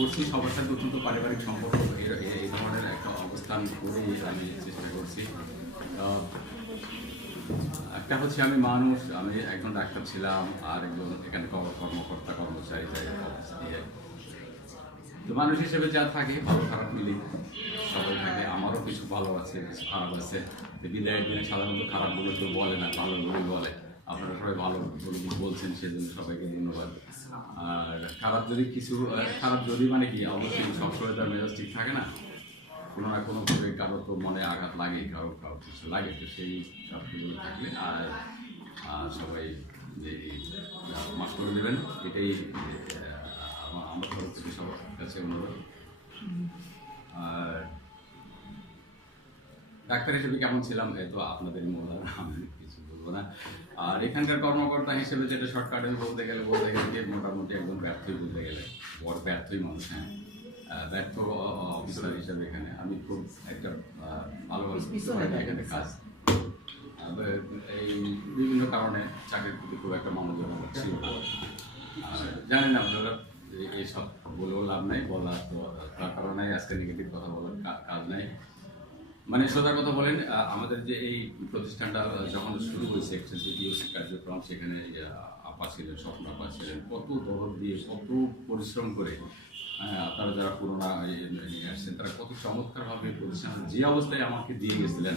করছি সবার সাথে অত্যন্ত পারিবারিক সম্পর্ক এই ধরনের একটা অবস্থান করেই আমি চেষ্টা করছি। একটা হচ্ছে আমি মানুষ, আমি একজন ডাক্তার ছিলাম আর একজন এখানে কর্মকর্তা কর্মচারী অফিস দিয়ে। তো মানুষ হিসেবে যা থাকে ভালো খারাপ মিলি সবাই থাকে। আমারও কিছু ভালো আছে, কিছু খারাপ আছে। বিদায়ের দিনে সাধারণত খারাপগুলো কেউ বলে না, ভালোগুলোই বলে। আপনারা সবাই ভালো বলছেন, সেজন্য সবাইকে ধন্যবাদ। আর খারাপ যদি মানে কি, অবশ্যই সবসময় তার মেজাজ ঠিক থাকে না, কোনো না কোনোভাবে কারো তো মনে আঘাত লাগে, কারো কিছু লাগে। তো সেই সবগুলো থাকলে আর সবাই যে মাফ করে দেবেন, এটাই আমার তরফ থেকে সবার কাছে অনুরোধ। আর ডাক্তার হিসেবে কেমন ছিলাম তো আপনাদের মনে আমি কিছু বলবো না। আর এখানকার কর্মকর্তা হিসেবে যেটা শর্টকাটে বলতে গেলে যে মোটামুটি একদম ব্যর্থই বলতে গেলে, বড় ব্যর্থই মানুষ। হ্যাঁ, ব্যর্থ অফিসার হিসাবে এখানে আমি খুব একটা ভালো এখানে কাজ, এই বিভিন্ন কারণে চাকরির প্রতি খুব একটা মনোযোগ আমার ছিল। জানেন আপনারা, এইসব বলেও লাভ নাই, বলা তো তার কারণে আজকে নেগেটিভ কথা বলার কাজ নাই। মানে সোজা কথা বলেন, আমাদের যে এই প্রতিষ্ঠানটা যখন শুরু হয়েছে এক্সটেন্সিভ ইউসি কার্যক্রম, সেখানে আপা ছিলেন, স্বপ্ন আপা ছিলেন, কত দরদ দিয়ে কত পরিশ্রম করে আপনারা যারা পুরোনো আসছেন তারা কত চমৎকারভাবে প্রতিষ্ঠান যে অবস্থায় আমাকে দিয়ে গেছিলেন,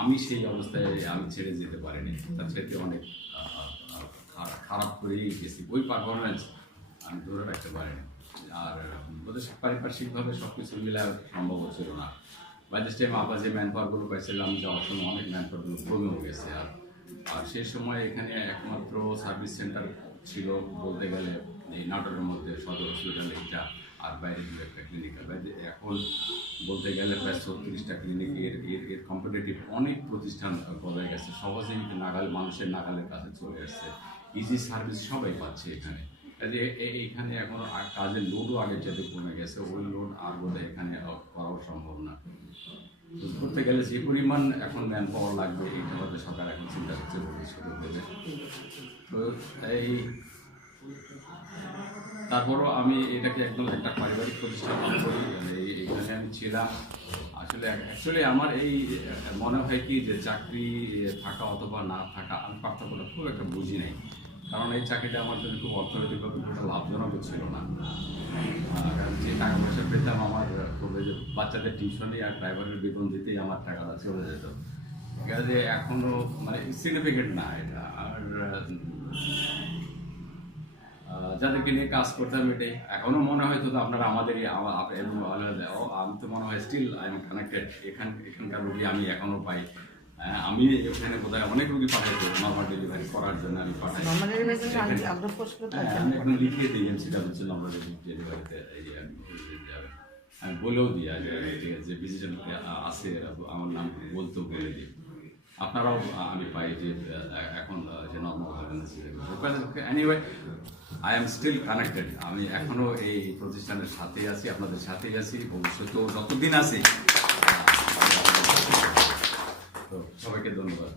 আমি সেই অবস্থায় আমি ছেড়ে যেতে পারিনি। তার চাইতে অনেক খারাপ করেই গেছি। ওই পারফরমেন্স আমি ধরে রাখতে পারিনি। আর ওদের পারিপার্শ্বিকভাবে সব কিছু মিলে সম্ভব হচ্ছিল না। বাই দিস টাইম আবার যে ম্যান পাওয়ারগুলো পাইছিলাম, যাওয়ার সময় অনেক ম্যান পাওয়ারগুলো কমেও গেছে। আর সেই সময় এখানে একমাত্র সার্ভিস সেন্টার ছিল বলতে গেলে এই নাটোরের মধ্যে সদর হসপিটাল এইটা, আর বাইরে কিন্তু একটা ক্লিনিক। এখন বলতে গেলে প্রায় 36টা ক্লিনিক, এর কম্পিটিটিভ অনেক প্রতিষ্ঠান বদলে গেছে, সহজেই মানুষের নাগালের কাছে চলে আসছে। ইজি সার্ভিস সবাই পাচ্ছে এখানে। এইখানে এখন কাজের লোডও আগের চাইতে কমে গেছে, ওই লোড আর বোধহয় এখানে করাও সম্ভব না। করতে গেলে যে পরিমাণ এখন ম্যান পাওয়ার লাগবে, এইটা হয়তো সরকার এখন চিন্তা করছে ভবিষ্যতে দেবে। তো তারপরও আমি এটাকে একদম একটা পারিবারিক প্রতিষ্ঠান মনে করি। এইখানে আমি ছিলাম আসলে অ্যাকচুয়ালি আমার এই মনে হয় কি যে চাকরি থাকা অথবা না থাকা, আমি পার্থক্যটা খুব একটা বুঝি নাই। কারণ এই চাকরিটা আমার জন্য খুব অর্থনৈতিকভাবে খুব লাভজনক ছিল না। কারণ যে টাকা পয়সা পেতাম আমার খুব বাচ্চাদের টিউশনে আর ড্রাইভারের বেতন দিতেই আমার টাকাটা চলে যেত। কাজে এখনও মানে সিগনিফিকেন্ট না এটা। আর যাদেরকে নিয়ে কাজ করতাম এটাই এখনও মনে হয় তো আপনারা আমাদেরই আমি তো মনে হয় স্টিল আই এম কানেক্টেড। এখানকার রুগী আমি এখনও পাই। আমি এখানে বোধহয় অনেক রুগী পাঠাইতো নর্মাল ডেলিভারি করার জন্য, আমি পাঠাই। আমি এখন লিখিয়ে দিই এমসিডব্লিউ নর্মাল ডেলিভারিতে আমি বলেও দিই ঠিক আছে, যে ভিজিশন আছে আমার নাম বলতেও বলে দিই। আপনারাও আমি পাই যে এখন যে normal anyway I am still connected. আমি এখনও এই প্রতিষ্ঠানের সাথেই আছি, আপনাদের সাথেই আছি, ভবিষ্যতেও যতদিন আছি। তো সবাইকে ধন্যবাদ।